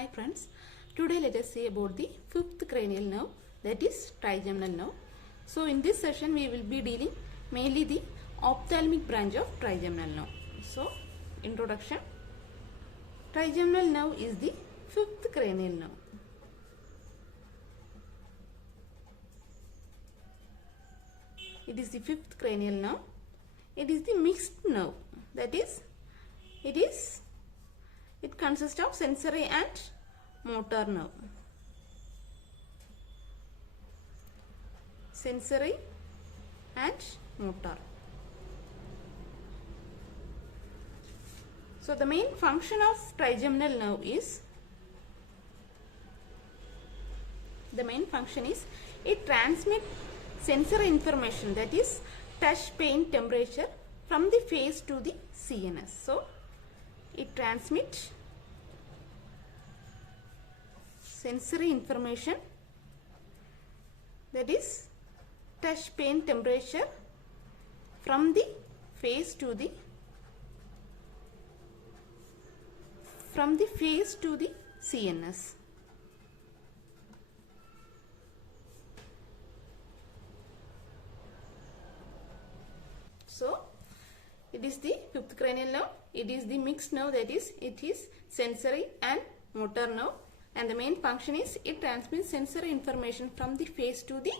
Hi friends, today let us see about the fifth cranial nerve, that is trigeminal nerve. So in this session we will be dealing mainly the ophthalmic branch of trigeminal nerve. So introduction, trigeminal nerve is the fifth cranial nerve. It is the fifth cranial nerve. It is the mixed nerve, that is it consists of sensory and motor nerve. Sensory and motor. So the main function of trigeminal nerve is, it transmits sensory information, that is touch, pain, temperature from the face to the CNS. So it transmits sensory information, that is touch, pain, temperature from the face to the CNS. So it is the fifth cranial nerve. It is the mixed nerve, that is it is sensory and motor nerve, and the main function is it transmits sensory information from the face to the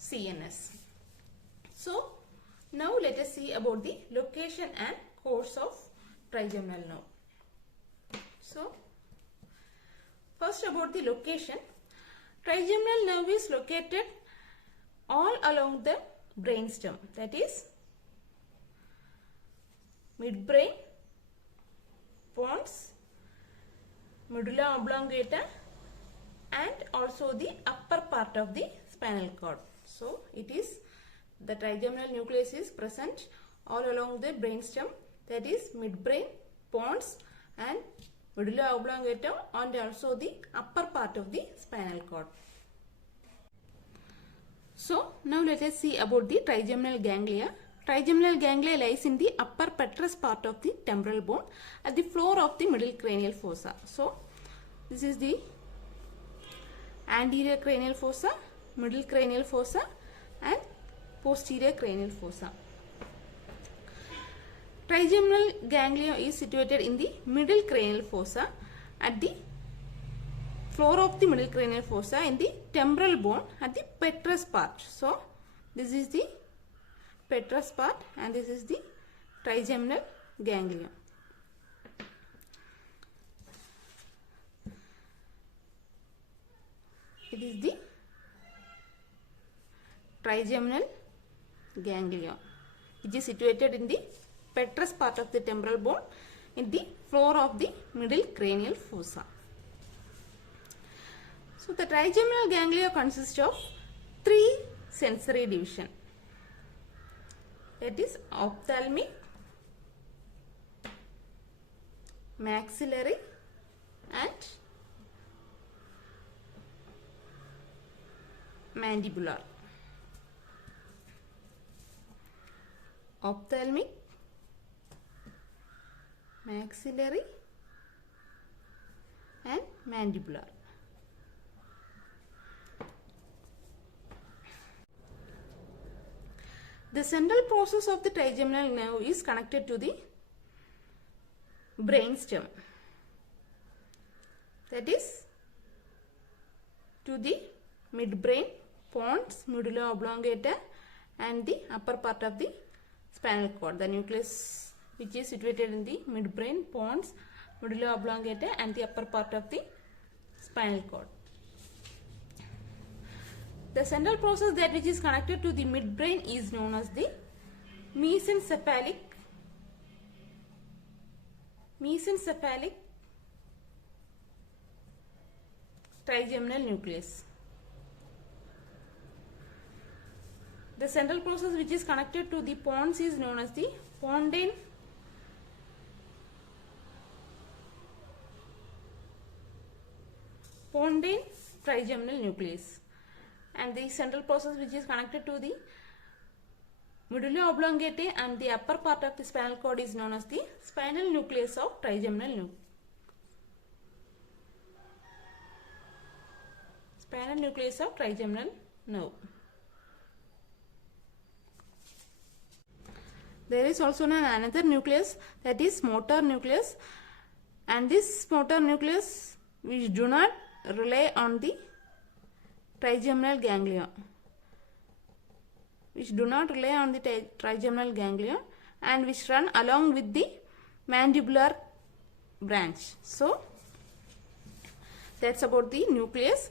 CNS. So now let us see about the location and course of trigeminal nerve. So first about the location, trigeminal nerve is located all along the brainstem, that is midbrain, pons, medulla oblongata, and also the upper part of the spinal cord. So it is the trigeminal nucleus is present all along the brainstem, that is midbrain, pons, and medulla oblongata, and also the upper part of the spinal cord. So now let us see about the trigeminal ganglia. Trigeminal ganglia lies in the upper petrous part of the temporal bone at the floor of the middle cranial fossa. So this is the anterior cranial fossa, middle cranial fossa, and posterior cranial fossa. Trigeminal ganglia is situated in the middle cranial fossa at the floor of the middle cranial fossa in the temporal bone at the petrous part. So this is the petrous part and this is the trigeminal ganglia. It is the trigeminal ganglia, which is situated in the petrous part of the temporal bone in the floor of the middle cranial fossa. So the trigeminal ganglia consists of three sensory divisions, that is ophthalmic, maxillary, and mandibular. Ophthalmic, maxillary, and mandibular. The central process of the trigeminal nerve is connected to the brainstem, that is to the midbrain, pons, medulla oblongata, and the upper part of the spinal cord. The nucleus which is situated in the midbrain, pons, medulla oblongata, and the upper part of the spinal cord. The central process that which is connected to the midbrain is known as the mesencephalic trigeminal nucleus. The central process which is connected to the pons is known as the pondine trigeminal nucleus, and the central process which is connected to the medulla oblongata and the upper part of the spinal cord is known as the spinal nucleus of trigeminal spinal nucleus of trigeminal nerve. There is also another nucleus, that is motor nucleus, and this motor nucleus which do not rely on the trigeminal ganglia, trigeminal ganglia, and which run along with the mandibular branch. So that's about the nucleus.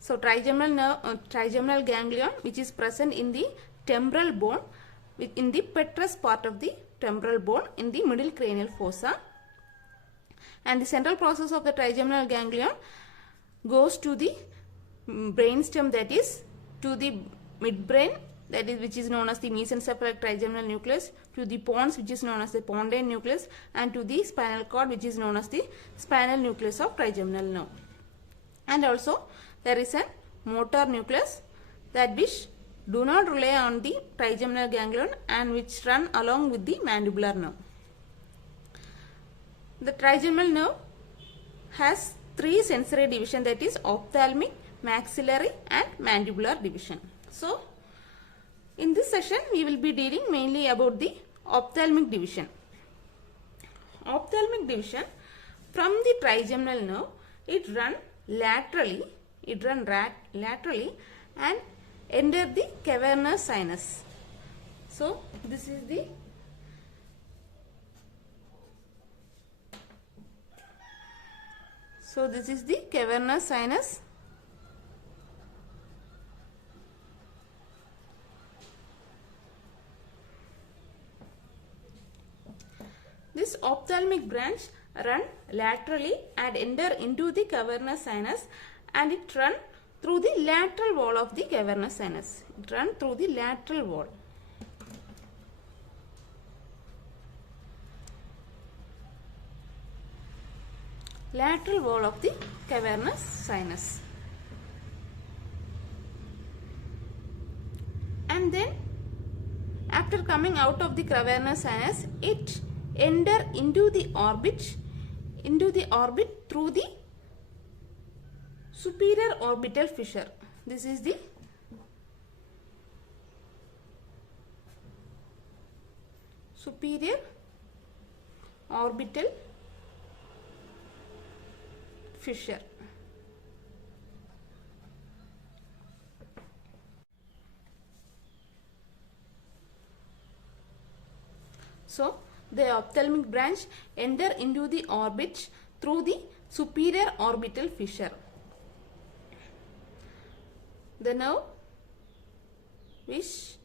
So trigeminal ganglion, which is present in the temporal bone, in the petrous part of the temporal bone in the middle cranial fossa, and the central process of the trigeminal ganglion goes to the brainstem, that is to the midbrain, that is which is known as the mesencephalic trigeminal nucleus, to the pons, which is known as the pondine nucleus, and to the spinal cord, which is known as the spinal nucleus of trigeminal nerve. And also there is a motor nucleus, that which do not rely on the trigeminal ganglion and which run along with the mandibular nerve. The trigeminal nerve has three sensory divisions, that is ophthalmic, maxillary and mandibular division. So in this session we will be dealing mainly about the ophthalmic division. Ophthalmic division, from the trigeminal nerve, it run laterally and enter the cavernous sinus. So this is the cavernous sinus. This ophthalmic branch run laterally and enter into the cavernous sinus, and it run through the lateral wall of the cavernous sinus. It run through the lateral wall. Lateral wall of the cavernous sinus. And then after coming out of the cavernous sinus, it enter into the orbit through the superior orbital fissure. This is the superior orbital fissure. So the ophthalmic branch enter into the orbit through the superior orbital fissure. The nerve which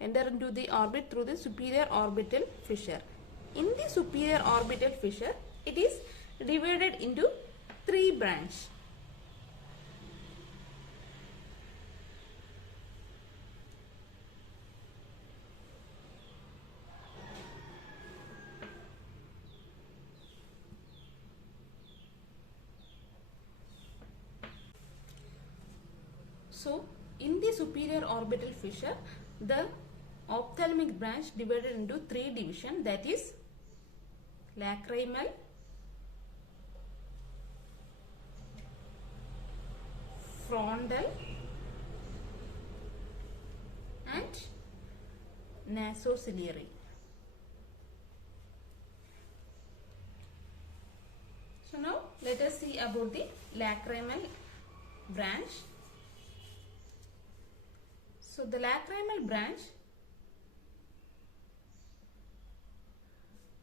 enter into the orbit through the superior orbital fissure. In the superior orbital fissure, it is divided into three branches. So in the superior orbital fissure, the ophthalmic branch divided into three divisions, that is lacrimal, frontal and nasociliary. So now let us see about the lacrimal branch. So the lacrimal branch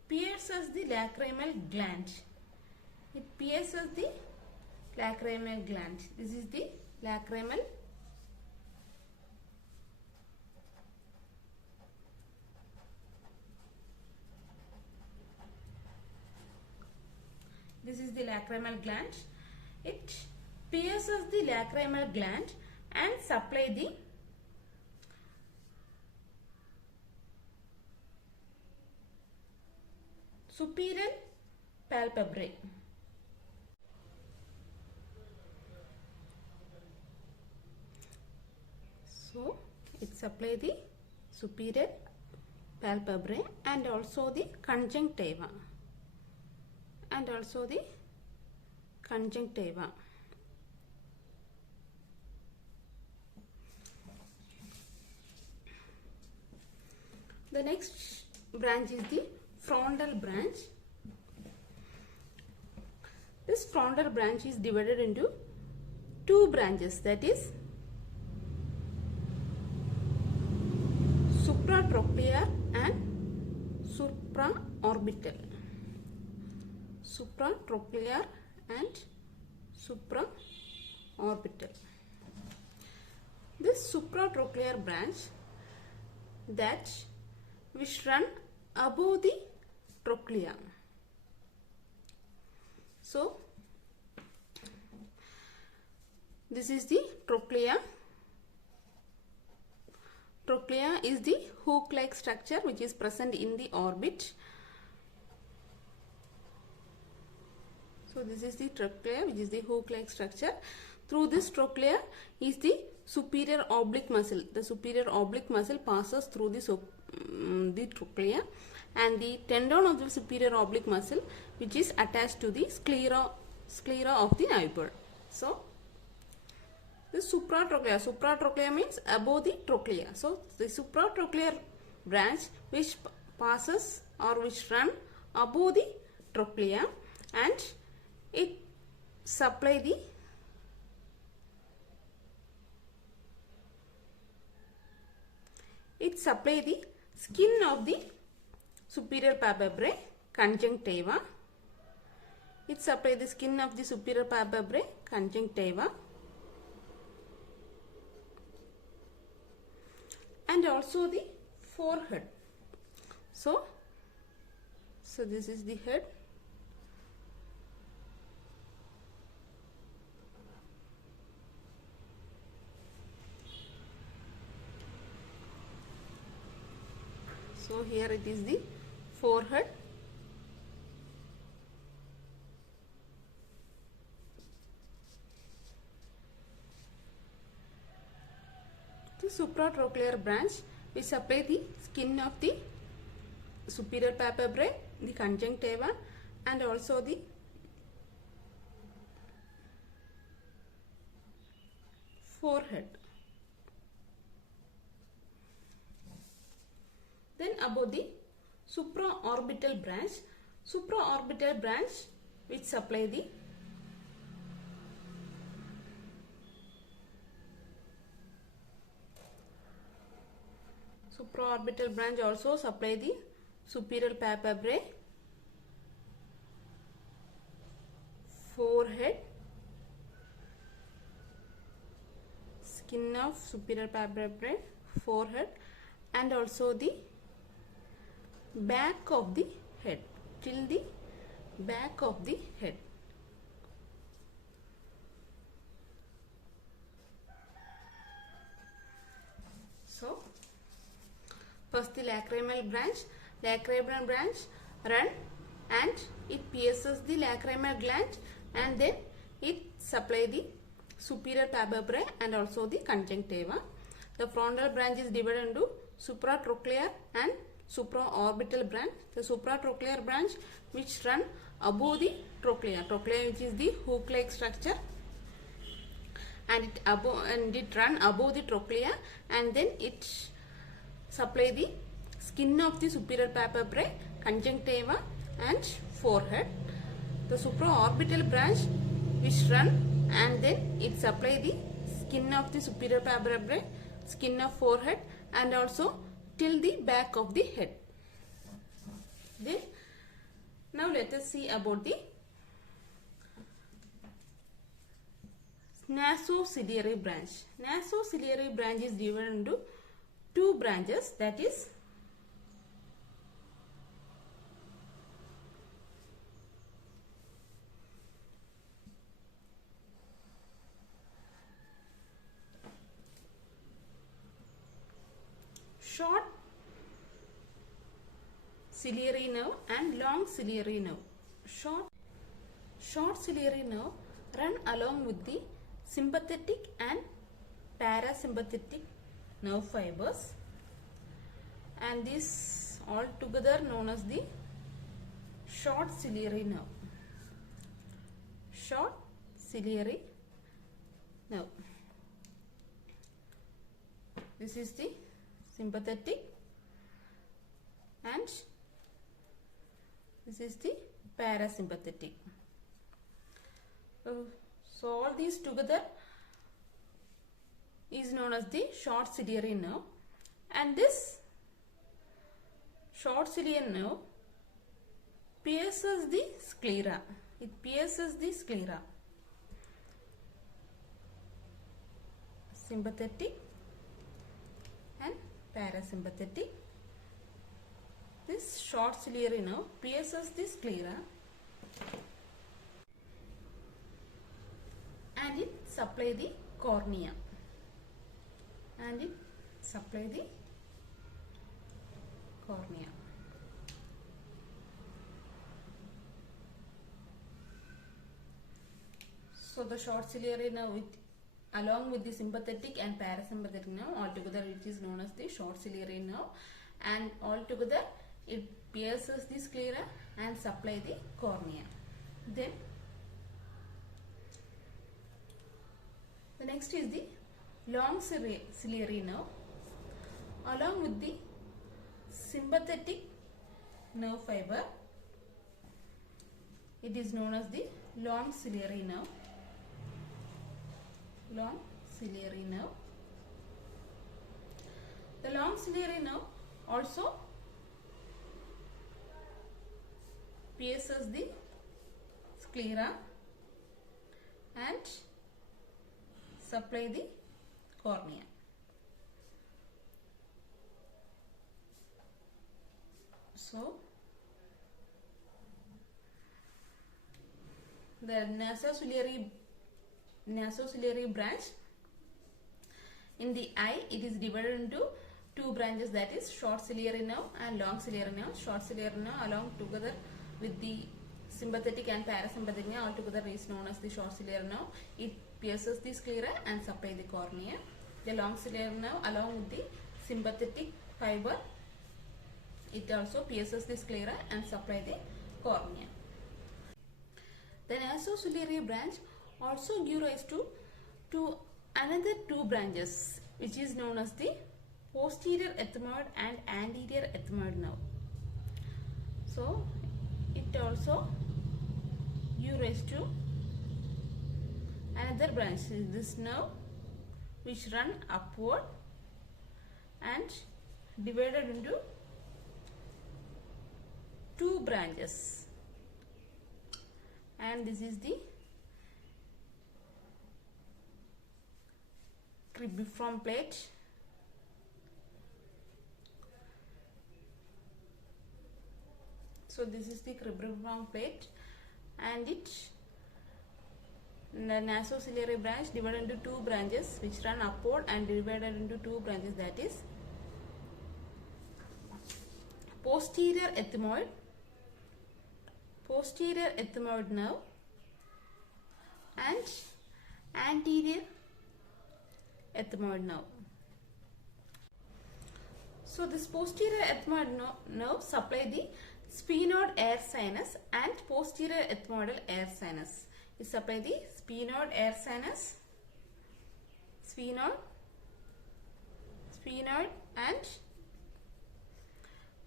pierces the lacrimal gland. It pierces the lacrimal gland. This is the lacrimal gland. It pierces the lacrimal gland and supply the superior palpebrae. So it supply the superior palpebrae and also the conjunctiva. The next branch is the frontal branch. This frontal branch is divided into two branches, that is supratrochlear and supraorbital. Supratrochlear and supraorbital. This supratrochlear branch that which run above the trochlea. So this is the trochlea. Trochlea is the hook-like structure which is present in the orbit. So this is the trochlea, which is the hook-like structure. Through this trochlea is the superior oblique muscle. The superior oblique muscle passes through the trochlea, and the tendon of the superior oblique muscle which is attached to the sclera of the navicle. So the supratrochlear means above the trochlea. So the supratrochlear branch which passes or which run above the trochlea, and it supply the skin of the superior palpebrae conjunctiva. It supply the skin of the superior palpebrae conjunctiva, and also the forehead. So this is the head. So here it is the forehead. The supratrochlear branch which supply the skin of the superior palpebrae, the conjunctiva, and also the forehead. Then about the supraorbital branch. Supraorbital branch which supply the supraorbital branch also supply the superior palpebrae, forehead, skin of superior palpebrae, forehead, and also the back of the head, till the back of the head. So first the lacrimal branch. Lacrimal branch run and it pierces the lacrimal gland, and then it supply the superior palpebrae and also the conjunctiva. The frontal branch is divided into supratrochlear and supraorbital branch. The supratrochlear branch which run above the trochlea. Trochlea which is the hook-like structure, and it run above the trochlea, and then it supply the skin of the superior palpebrae, conjunctiva, and forehead. The supraorbital branch which run and then it supply the skin of the superior palpebrae, skin of forehead, and also till the back of the head. Then now let us see about the Nasociliary branch. Nasociliary branch is divided into two branches, that is short ciliary nerve and long ciliary nerve. Short ciliary nerve run along with the sympathetic and parasympathetic nerve fibers, and this all together known as the short ciliary nerve. Short ciliary nerve. This is the sympathetic and this is the parasympathetic. So all these together is known as the short ciliary nerve, and this short ciliary nerve pierces the sclera. It pierces the sclera. Sympathetic and parasympathetic. This short ciliary nerve pierces the sclera and it supplies the cornea. So the short ciliary nerve along with the sympathetic and parasympathetic nerve, altogether it is known as the short ciliary nerve, and altogether it pierces the sclera and supply the cornea. Then the next is the long ciliary nerve. Along with the sympathetic nerve fiber, it is known as the long ciliary nerve. The long ciliary nerve also pierces the sclera and supply the cornea. So the nasociliary branch in the eye, it is divided into two branches, that is short ciliary nerve and long ciliary nerve. Short ciliary nerve along together with the sympathetic and parasympathetic nerve altogether is known as the short ciliary nerve. It pierces the sclera and supply the cornea. The long ciliary nerve along with the sympathetic fiber, it also pierces the sclera and supply the cornea. The nasociliary branch also give rise to another two branches, which is known as the posterior ethmoid and anterior ethmoid nerve. So it also give rise to another branch, this nerve which run upward and divided into two branches, and this is the cribriform plate. So this is the cribriform plate, and the nasociliary branch divided into two branches which run upward and divided into two branches, that is posterior ethmoid nerve and anterior ethmoid nerve. So this posterior ethmoid nerve supply the sphenoid air sinus and posterior ethmoidal air sinus. It supply the sphenoid air sinus, sphenoid and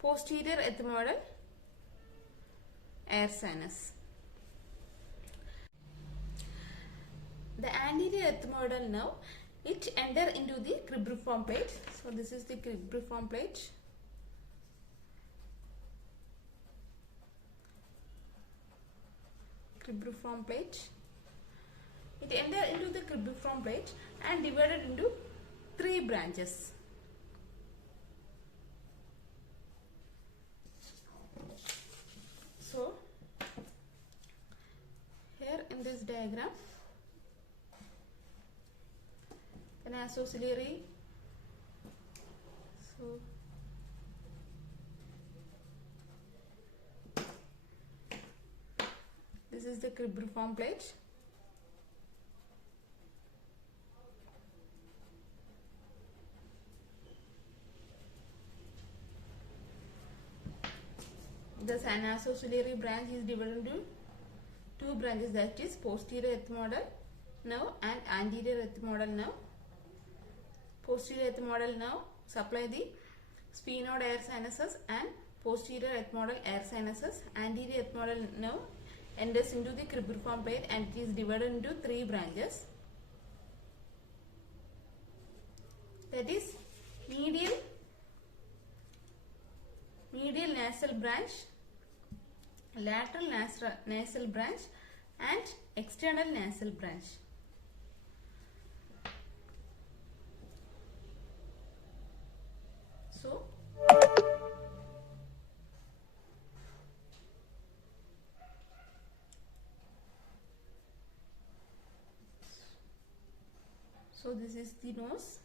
posterior ethmoidal air sinus. The anterior ethmoidal nerve, it enter into the cribriform plate. So this is the cribriform plate. It enter into the cribriform plate and divided into three branches. So here in this diagram, the nasociliary, so this is the cribriform plate. The nasociliary branch is divided into two branches, that is posterior ethmoidal nerve and anterior ethmoidal nerve. Posterior ethmoidal nerve supply the sphenoid air sinuses and posterior ethmoidal air sinuses. Anterior ethmoidal nerve enters into the cribriform plate and it is divided into 3 branches. That is medial nasal branch, lateral nasal branch and external nasal branch. So this is the nose.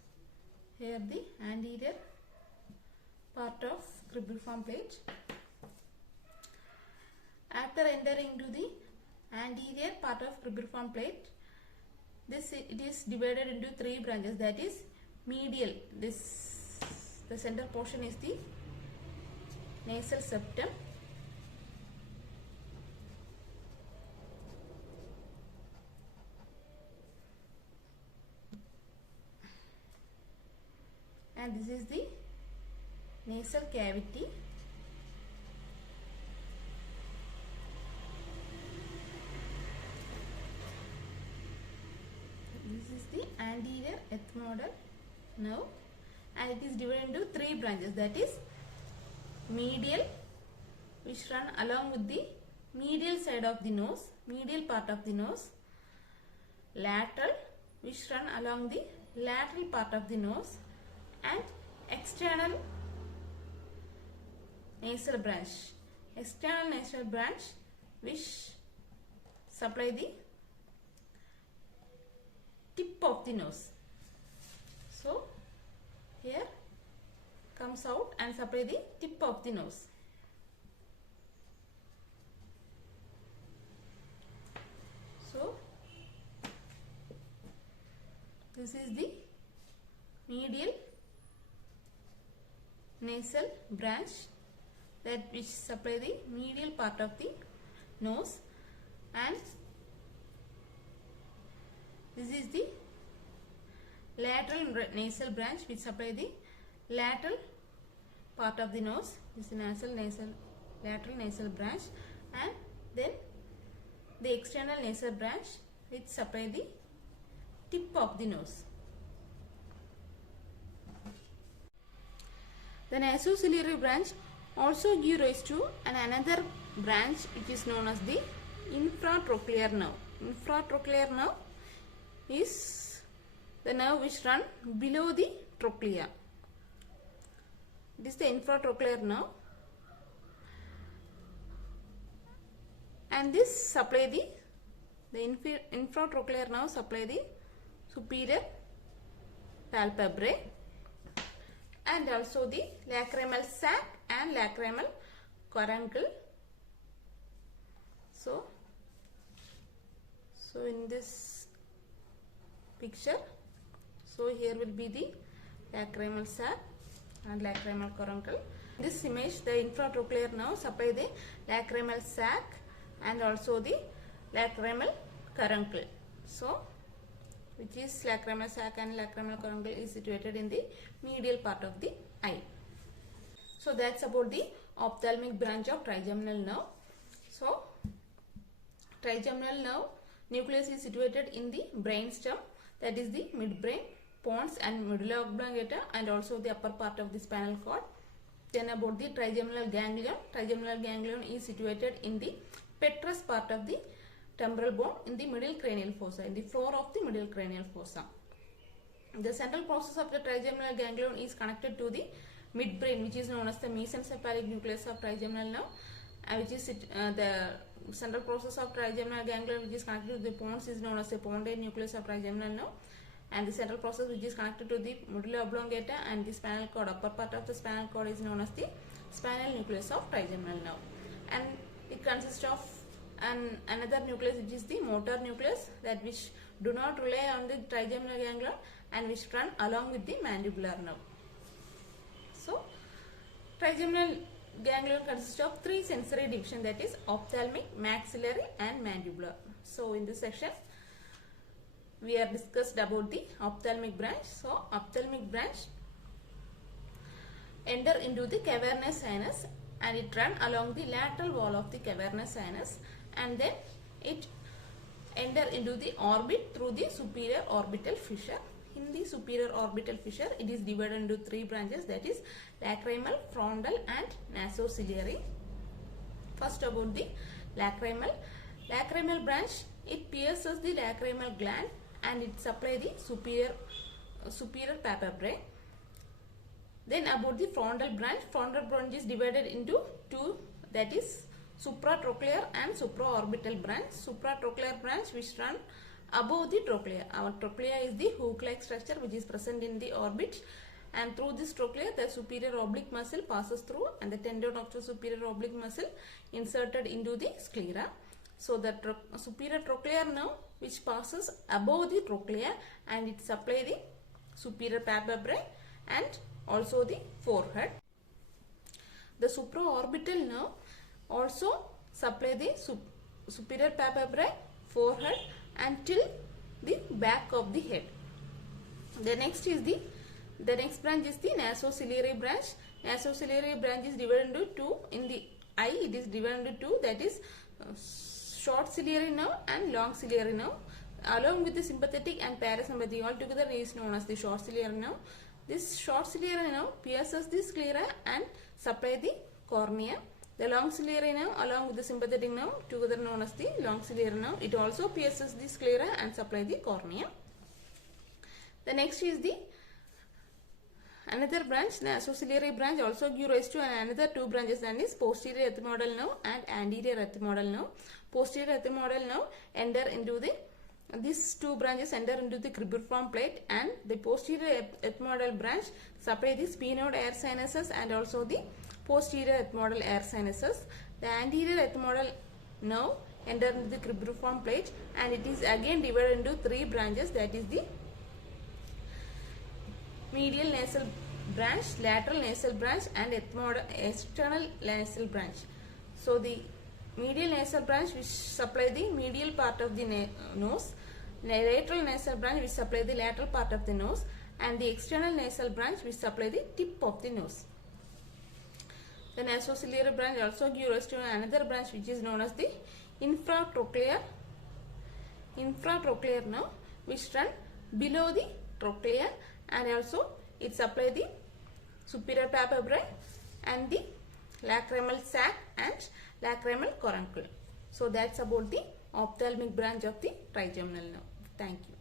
Here the anterior part of cribriform plate. After entering into the anterior part of cribriform plate, it is divided into 3 branches. That is medial. The center portion is the nasal septum. And this is the nasal cavity. This is the anterior ethmoidal nerve and it is divided into 3 branches. That is medial, which run along with the medial side of the nose, medial part of the nose. Lateral, which run along the lateral part of the nose. And external nasal branch. External nasal branch which supply the tip of the nose. So here comes out and supply the tip of the nose. So this is the medial nasal branch that which supply the medial part of the nose, and this is the lateral nasal branch which supply the lateral part of the nose. This is lateral nasal branch, and then the external nasal branch which supply the tip of the nose. The nasociliary branch also give rise to another branch which is known as the infra trochlear nerve. Infra trochlear nerve is the nerve which run below the trochlea. This is the infra trochlear nerve, and this supply the infra trochlear nerve supply the superior palpebrae and also the lacrimal sac and lacrimal caruncle. So in this picture, so here will be the lacrimal sac and lacrimal caruncle. In this image, the infratrochlear nerve supply the lacrimal sac and also the lacrimal caruncle. So which is lacrimal sac and lacrimal caruncle is situated in the medial part of the eye. So that's about the ophthalmic branch of trigeminal nerve. So trigeminal nerve nucleus is situated in the brainstem, that is the midbrain, pons and medulla oblongata, and also the upper part of the spinal cord. Then about the trigeminal ganglion. Trigeminal ganglion is situated in the petrous part of the temporal bone in the middle cranial fossa, in the floor of the middle cranial fossa. The central process of the trigeminal ganglion is connected to the midbrain, which is known as the mesencephalic nucleus of trigeminal nerve, which is the central process of trigeminal ganglion which is connected to the pons is known as the pondine nucleus of trigeminal nerve, and the central process which is connected to the medulla oblongata and the spinal cord, upper part of the spinal cord, is known as the spinal nucleus of trigeminal nerve, and it consists of another nucleus which is the motor nucleus, that which do not rely on the trigeminal ganglion and which run along with the mandibular nerve. So trigeminal ganglion consists of 3 sensory divisions, that is ophthalmic, maxillary and mandibular. So in this section we are discussed about the ophthalmic branch. So ophthalmic branch enter into the cavernous sinus and it run along the lateral wall of the cavernous sinus, and then it enter into the orbit through the superior orbital fissure. In the superior orbital fissure, it is divided into three branches, that is lacrimal, frontal and nasociliary. First about the lacrimal. Lacrimal branch, it pierces the lacrimal gland and it supply the superior palpebrae. Then about the frontal branch is divided into two, that is supratrochlear and supraorbital branch. Supratrochlear branch which run above the trochlea. Our trochlea is the hook-like structure which is present in the orbit, and through this trochlea the superior oblique muscle passes through, and the tendon of the superior oblique muscle inserted into the sclera. So the superior trochlear nerve which passes above the trochlea and it supply the superior palpebrae and also the forehead. The supraorbital nerve also supply the superior palpebrae, forehead until the back of the head. The next branch is the nasociliary branch. Nasociliary branch is divided into two. In the eye, it is divided into two, that is short ciliary nerve and long ciliary nerve. Along with the sympathetic and parasympathetic, altogether is known as the short ciliary nerve. This short ciliary nerve pierces the sclera and supply the cornea. The long ciliary nerve along with the sympathetic nerve, together known as the long ciliary nerve, it also pierces the sclera and supply the cornea. The next is the another branch, nasociliary branch, also give rise to another two branches, that is posterior ethmoidal nerve and anterior ethmoidal nerve. Posterior ethmoidal nerve enter into the, these two branches enter into the cribriform plate, and the posterior ethmoidal branch supply the sphenoid air sinuses and also the posterior ethmoidal air sinuses. The anterior ethmoidal nerve enter into the cribriform plate, and it is again divided into three branches, that is the medial nasal branch, lateral nasal branch and external nasal branch. So the medial nasal branch which supply the medial part of the nose, lateral nasal branch which supply the lateral part of the nose, and the external nasal branch which supply the tip of the nose. The nasociliary branch also gives rise to another branch which is known as the infra trochlear nerve, which run below the trochlea, and also it supply the superior palpebrae and the lacrimal sac and lacrimal caruncle. So that's about the ophthalmic branch of the trigeminal nerve. Thank you.